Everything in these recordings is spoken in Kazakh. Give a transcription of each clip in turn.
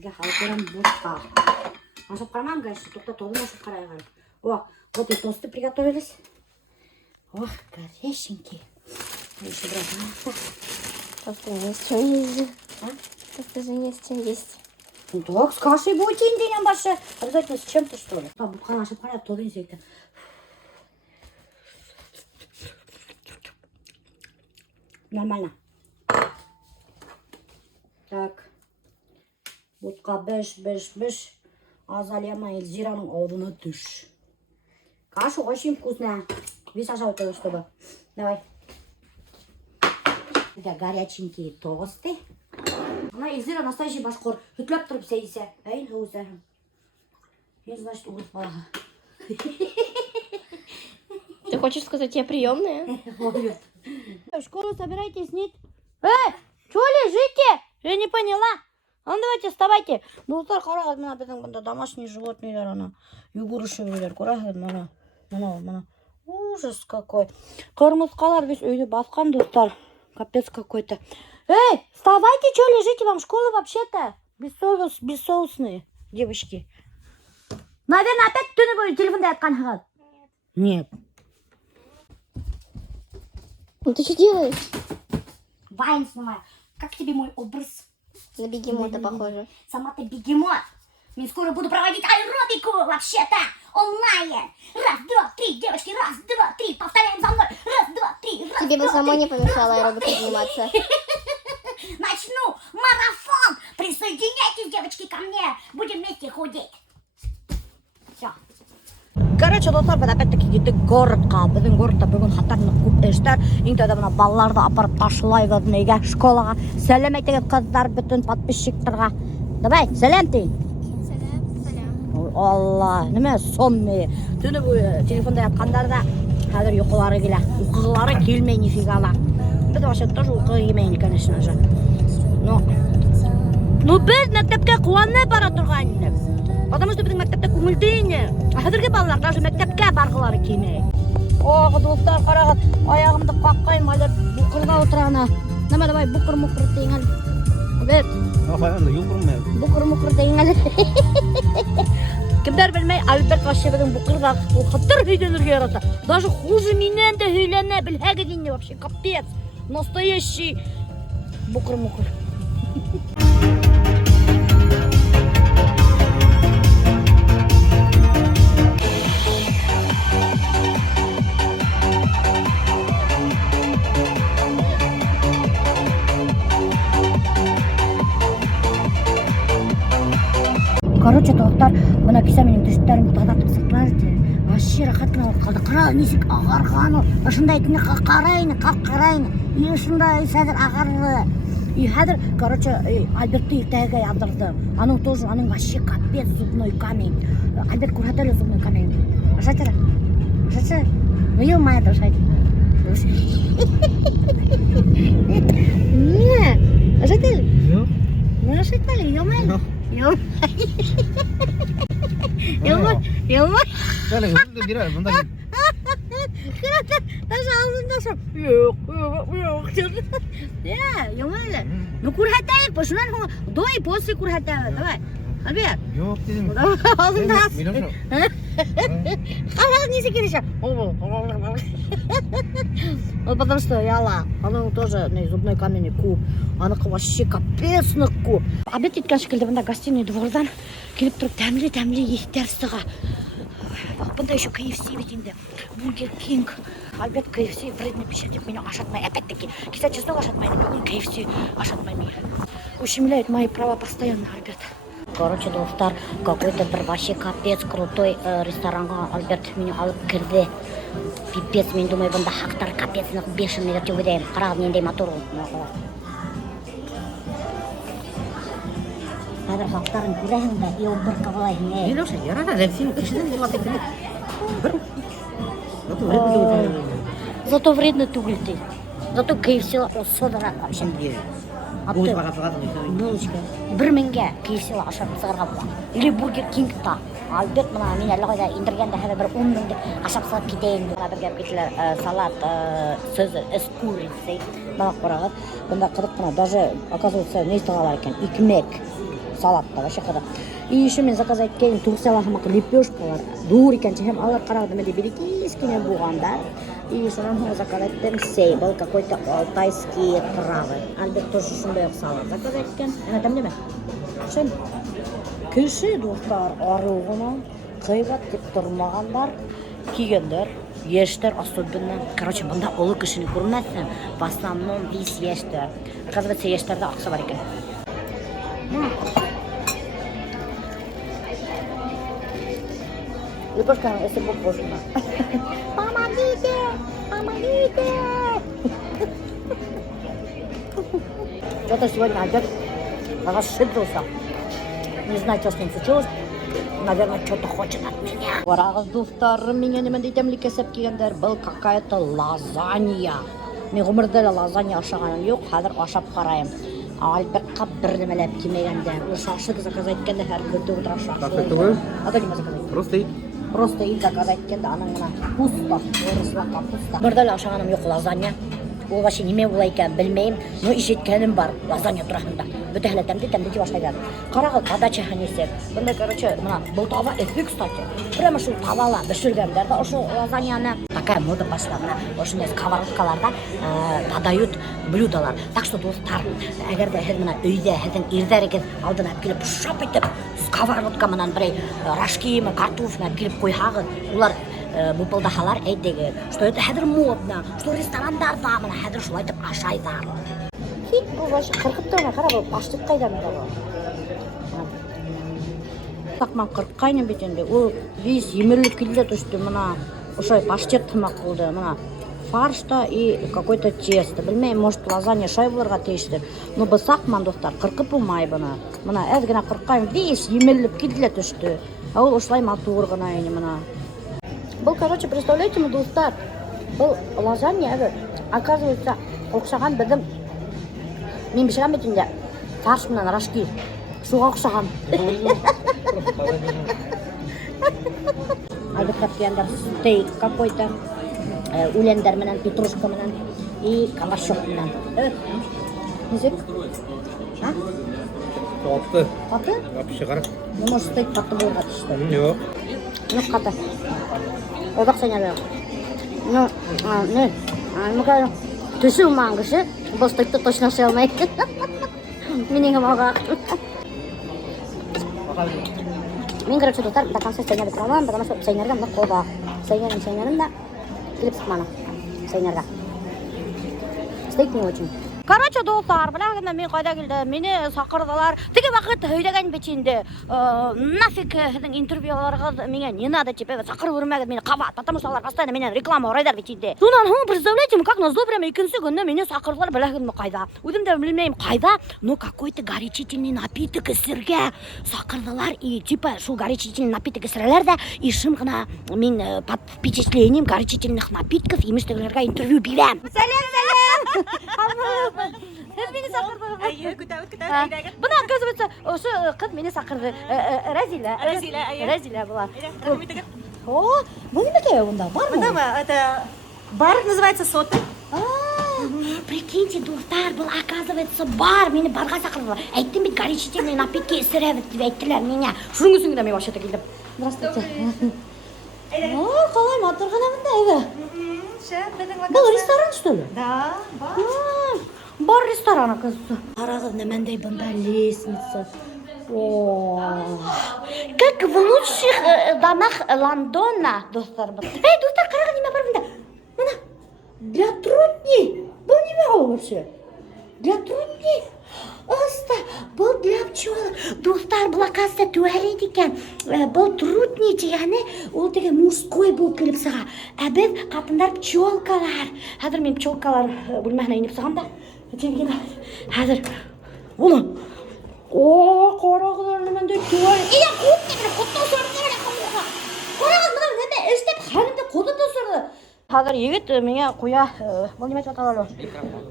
сізге халқырым ботқа. Ашып қарман, конечно, тоқта толын ашып қарайған. О, вот и тосты приготовились. Ох, горяченькие. Еще брат. Тосты не с чем есть. А? Тосты же не с чем есть. Ну так, с кашей будете индейнен башы. Обязательно с чем-то, что ли. А, бұққан ашып қарай, толын секті. Нормально. Так. Ботқа биш. Азалияма Эльзираның аузына түш. Каша очень вкусная. Весь сажал того, чтобы. Давай. Это горяченькие тосты. Она Эльзира настоящий башқұр. Хүтләп тұрып сейсе. Әйін ғуызы. Не значит, ұғыз балаға. Ты хочешь сказать, я приемная? В школу собирайтесь, нет? Что лежите? Я не поняла. А ну давайте, вставайте. Достар қарағыз, мына біздің бұнда домашний животныйлар, ана. Югурышевыйлар, көрағыз, мана. Ужас какой. Қырмызқалар весь үйді басқан, достар. Капец какой-то. Вставайте, что лежите? Вам школа вообще-то бессоусные, девочки. Наверное, опять түні бойы телефонда айтқан хағат? Нет. Ну ты что делаешь? Вайн снимаю. Как тебе мой образ? На бегемота похоже. Сама ты бегемот. Я скоро буду проводить аэробику вообще-то. Онлайн. Раз, два, три, девочки. Раз, два, три. Повторяем за мной. Раз, два, три. Раз, Тебе бы два, самой три. не помешало аэробикой заниматься. Начну марафон. Присоединяйтесь, девочки, ко мне. Будем вместе худеть. Все. Короче, достар, біз опять-таки кеттік городқа. Біздің городта бүгін қатарында көп іштер. Енді мына балаларды апарып ташылайбыз неге школаға. Сәлем айтыңыз қыздар бүтін подписчиктерға. Давай, сәлем дейін. Салям. Алла, неме сонный. Түні бойы телефонда жатқандарда қазір ұйқылары келе. Ұйқылары келмей нифигала. Біз вообще тоже ұйқы келмейін, конечно же. Но біз мектепке қуанып бара тұрғанын. Потому что біздің мектепте көңілдейін. Қазіргі балалар даже мектепке барғылары келмей. О, достар, қарағат, аяғымды қаққайым, әлі бұқырға отырағына. Неме, давай, бұқыр-мұқыр дейін әлі. Бет. Бұқыр-мұқыр дейін әлі. Кімдер білмей, Альберт вообще біздің бұқырға қыттыр үйденірге ярата. Даже хуже менен де үйлене білхәгі дейіне вообще, капец. Настоящий бұқыр-мұқыр. Короче, тоқтар, мына киса менің түшіттерімді тазартып сықларды. Вообще рахатына болып қалды. Қара, несік ағарғаны. Шындайтыны қарайыны. И шындай сәдір ағарды. И хәдір, короче, Альбертті ертәге ядырды. Аның тоже, аның вообще капец зубной камень. Альберт көрсетелі зубной камень. Ашатыр? Ну, ё-моё, ашат. Не, ашатыр? Ну, ашатыр, ё-моё. Yılmaz. Böyle hızlı birer bunda. Taş ağzında sor. Yok. Ya, Yılmaz. Ну kurhatayık boşuna doy после kurhatayık. Давай. Альберт. Yok dedim. Ağzında. Biliyorum. Hala несі келеші? Вот потому что яла, она тоже зубной камень ку, она вообще капец на ку. Обед еткен шекілді бұнда гостиный двордан келіп тұрып тәмлі еттер сыға. Бұнда еще KFC ведь енді, Бургер Кинг. Альберт KFC вредно пишет, деп меня ашатмай, опять-таки. Кстати, честно ашатмай, бүгін KFC ашатмай меня. Ущемляет мои права постоянно, Альберт. Короче, достар, какой-то бір вообще капец крутой ресторанға Альберт меня алып кірді. Пипец, мен думаю, бұнда хақтар капецінің бешеный деп өйдеймін. Қарағым нендей мотор ол. Қазір хақтарын көрәсің бе, еу бір қабылайын. Илюша, ярата, сен кішіден жылап кеткен. Зато вредно түгіл дейді. Зато KFC содырақ вообще. Булочка. Бір менге KFC ашып сығырға бұға. Или Бургер Кингта. Альберт мына мен әлі қойда индіргенде әлі бір 10 мың деп ашап сығып кетейін. Бір кәп кетілер салат сөзі с курицей. Бақ бұрағыт. Бұнда қыдық қына. Даже, оказывается, не істіғалар екен. Икмек. салатта вообще қада. И еще мен заказ еткен турсала хамақ лепешкалар. Дур екенше hem алар қарағды менде белекискене болғандар. И сонан заказ еттім сей, был какой-то алтайские травы. Әлбет тоже шундай салат заказ еткен. Әне тәм деме? Шын. Кіші достар арылғынан қайбат деп тұрмағандар, кигендер, ештер особенно. Короче, бұнда олы кішіні көрмәсін, в основном весь ештер. Оказывается, ештерде ақса бар екен. Лепешканың есі бұл қосына. Помогите! Помогите! Что-то сегодня опять расширился. Не знаю, что с ним случилось. Наверное, что-то хочет от меня. Варагыз достарым, меня не мендей тәмле кесеп кигәндер. Был какая-то лазанья. Мен гомердә лазанья ашаганым юк, хәзер ашап карайым. Альбертка бер нәмәләп кимәгәндә, ул шашлык заказ иткәндә һәр көндә утыра шашлык. Ата кем заказ итте? Просто ит. Просто ит заказ иткәндә аның гына пуста, орысла капуста. Гомердә ашаганым юк лазанья. Ул вообще неме була икән белмәйм, но ишеткәнем бар лазанья турында. Бөтәһе тәмле дип башлаган. Карагыз, подача хәнисе. Бунда, короче, мына был тава эффект, кстати. Прямо шул тавала бешергәндәр да ошо лазаньяны. Такая мода пошла. Ошондай сковородкаларда подают блюдалар. Так что достар, әгәр дә һез мына өйдә һезнең ирдәрегез алдына килеп шап итеп сковородка менән бер рашки, картоф менән килеп куйһагыз, улар бупылдахалар әйтеге, что это хәзер модно, что ресторандарда менә хәзер шулай итеп ашайдар. Хит бу вообще кыркып тора, кара бу паштык кайда монда бу. Такман кырккайны бит инде. Ул весь емерлек килде төште мына. Ошой паштет тымак булды мына. Фаршта и какой-то тесто. Белмәйм, может лазанья шай булырга тиештер. Но бу сакман достар, кыркып булмай буны. Мына әз генә кырккайм, весь емерлек килде төште. А ул ошолай матур гына ине мына. Был, короче, представляете, мы достар. Был лазанья, оказывается, окшаган бедем. Мен бишаган бит инде. Фарш менән рашки. Шуга окшаган. Альберт кигәндәр стейк какой-то. Үләндәр менән, петрушка менән и калашок менән. Низек? А? Каты. Каты? Вообще карап. Ну, может, стейк каты булырга тиештер. Yok. Ну, каты. Одак сәнәләр. Ну, не. Мага төшү маңгышы. Бу стейкты точно ашай алмай. Менин мага. Мен, короче, достар, до конца сәнәле тормам, потому что сәнәргә мына коба. Сәнәрем да килеп сыкманы. Сәнәргә. Стейк не очень. Короче, достар, беләгендә мен кайда килдем? Мине сакырдылар. Теге вакыт һөйдәгән бит инде. Нафиг һезнең интервьюларыгыз миңа не надо, типа, сакыр үрмәгез мине кабат, потому что алар постоянно менән реклама орайдар бит инде. Шуннан представляете, как назло прямо икенче көнне мине сакырдылар, беләгезме кайда? Үзем дә белмәйм кайда, но какой-то горячительный напиток исергә сакырдылар и типа шул горячительный напиток исерәләр дә, и шым гына мин под впечатлением горячительных напитков имештегеләргә интервью бирәм. Сәлам! Һез мине сакырдыгыз. Әйе, көтәбез. Бuna оказывается, ошо кыз мине сакырды. Рәзилә. Рәзилә була. О, бу нимәгә монда? Бармы? Мынамы, это бар называется соты. Прикиньте, достар, был, оказывается, бар. Мине барга сакырдылар. Әйттем бит, горячительные напитки исерәбез дип әйттеләр миңа. Шуның өчен дә мен вообще килдем. Здравствуйте. О, калай матур гына монда. Бұл ресторан, что ли? Да, бар. Бар ресторан, оказывается. Карагыз, немендей бунда лестница. Как в лучших домах Лондона, достар. Эй, достар, карагыз, неме бар бунда? Мына, для трудней. Бұл неме вообще? Для трудней. Оста, бұл для пчелок. Достар, бұл оказывается туалет екен. Бұл трудней дегені, ол теге мужской бұл кіріп сыға. Біз қатындар пчелкалар. Хәзір мен пчелкалар бөлмәсіне еніп сығам да. Хәзір. Оны. О, қарағыздар немендей туалет. Иә, қуып некені, құттың сөрді некені қамыға. Қарағыз, мұнар неме іштеп қанымды құды түсірді. Хәзір егет меңе қоя, бұл неме жаталары.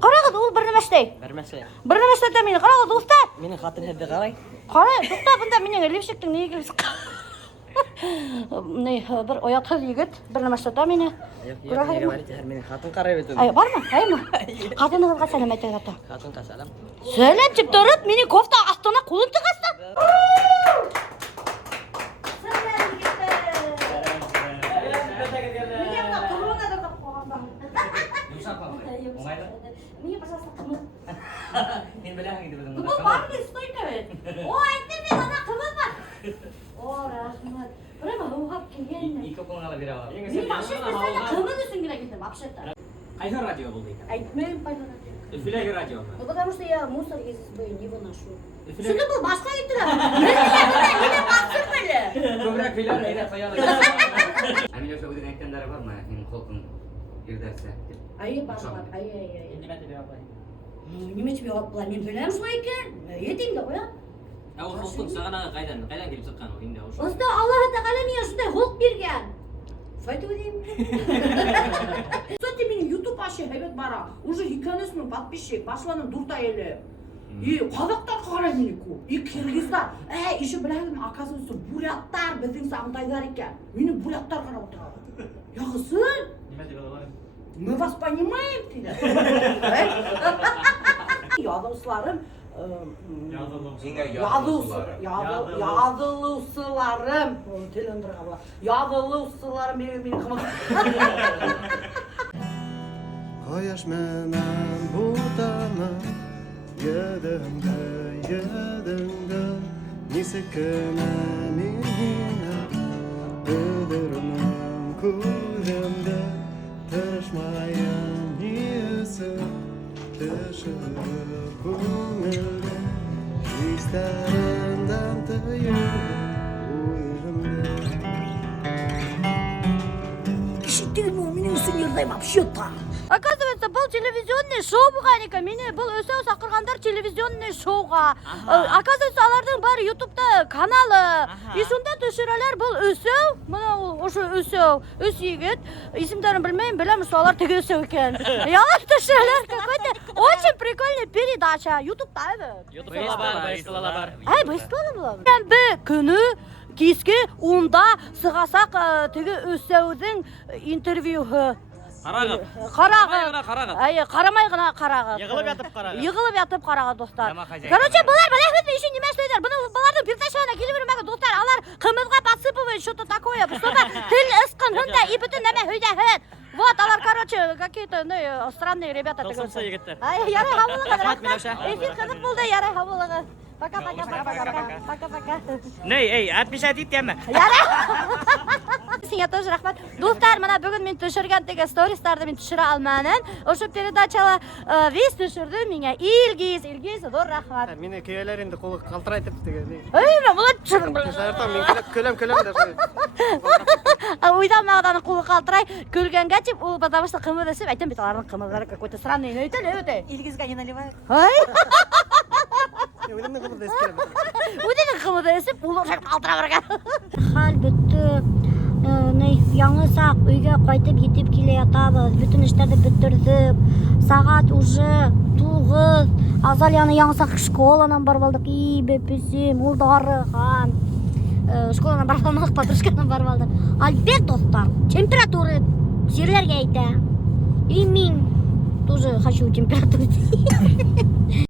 Қарағыз, ол бір немештей. Бір немештей де мені, қарағыз, достар. Менің қатын хәдді қарай. Қарай, тоқта, бұнда менің лепшіктің не егілісі. Bir oyatsız yigit, bir nima ishlata meni. Mening xotin qarab o'tdi. Ay, bormi? Aymi? Xotiningizga salom ayting ata. Xotin qasalam. Salom deb turib, meni kofta ostona qo'lim tiqasdan. dedim. Bu barный стойка бит. О, айттым мен ана кымыз бар. О, рахмат. Прямо угап келген. İki koluna da biri var. Мен вообще специально кымыз үчүн гана келдим, вообще-то. Kaysa radyo buldu iki. Айтпайм пайдаланып. Üfülege radyo mu? Ну потому что я мусор из своей не выношу. Üfülege. Шуны бул башка иттирем. Мен баксып беле. Köbürek filan eyle koyalım. Amin öyle ödün ektenleri var mı? Senin koltuğun bir derse. Ай, бар. Ай. Şimdi ben de bir yapayım. Неме тебе алып калам? Мен билем шулай экен. Этим да коям. Ya o koltuk sana kaydan gelip çıkan o indi o. Оста Аллах Тағала менге шундай холк берген. Файты дейм. Кстати, менің YouTube ашы хәбет бара. Уже 200 мың подписчик, башланын дурта елі. И қазақтар қарай мені көп. И киргиздар. Еще біләгім, оказывается, буряттар біздің сағындайлар екен. Мені буряттар қарап отырады. Яғысын? Мы вас понимаем, дейді. Ядылысыларым, ядылысыларым, телендір қабыла. Ядылысыларым, мен қымық. Koyaş menem budana Yedimde Nisikene minina Ölürmem kudemde Taşmayan niyesi Taşırıp kumelde İsterinden tıyır Uyurumda Ишиттеген бол менен үсүн йырдайм вообще-то. Оказывается, был телевизионный шоу буганика. Мени был өсөө сакыргандар телевизионный шоуга. Оказывается, алардын баары YouTube'да каналы. И шунда төшүрөлөр бул өсөө. Мына ошо өсөө, өс йигит. Исимдерин билмейм, билем, что алар теге өсөө экен. Ялап төшүрөлөр какой-то очень прикольная передача. YouTube'да эбит. YouTube'da var, Bayıskıla var. Ай, байскала була. Бе күнү киске 10-да сыгасак теге өсөүдүн интервьюһу. Карагыз. Карагыз. Ай, карамай гына карагыз. Yığılıp yatıp karagız. Yığılıp yatıp карагыз, достар. Нема хозяйка? Короче, булар билет үчүн неме эшлейдер? Буну булардын передачаларына келип жүрмөгө, достар. Алар кымызга подсыпывают что-то такое. Что-то тил ыскын хында и бүтүн неме хөйдәһет. Вот, алар, короче, какие-то странные ребята. Кылсынсы егеттер. Ай, ярай, хабылыгы. Рахмат, Миләүшә. Эфир кызык булды, ярай, хабылыгы. Пока-пока. Пока-пока. Ney, 60 dit deme. Сиңа тоже рахмат. Достар, мына бүгүн мен төшөргөн теге стористарды мен төшөрө алмадым. Ошо передачаны весь төшөрдү миңа Илгиз, зор рахмат. Meni köyler indi kolu kaltıraytıp dedi. Ай, мен булат чыгым. Şartam men kölem de. Уйдамагадан кулы калтырай, көлгөнгө чип, ул потому что кымыз өсүп, айтам бит алардын кымыздары какой-то странный. Өтө. Илгизге не наливают? Ай, Öyle kadar da eski. Үденің қымыды өсіп, ұлы жайып қалтыра барған. Хал бүтті. Яңы сақ үйге қайтып етіп келе ятабыз. Бүтін іштерді бүттірдік. Сағат уже 9. Азалияны яңы сақ школанан бар балдық. И бепесім, ұлдары хан. Школанан бар балдық, подружканан бар балдық. Альберт достар, температуры жерлерге айта. И мен тоже хочу температуру.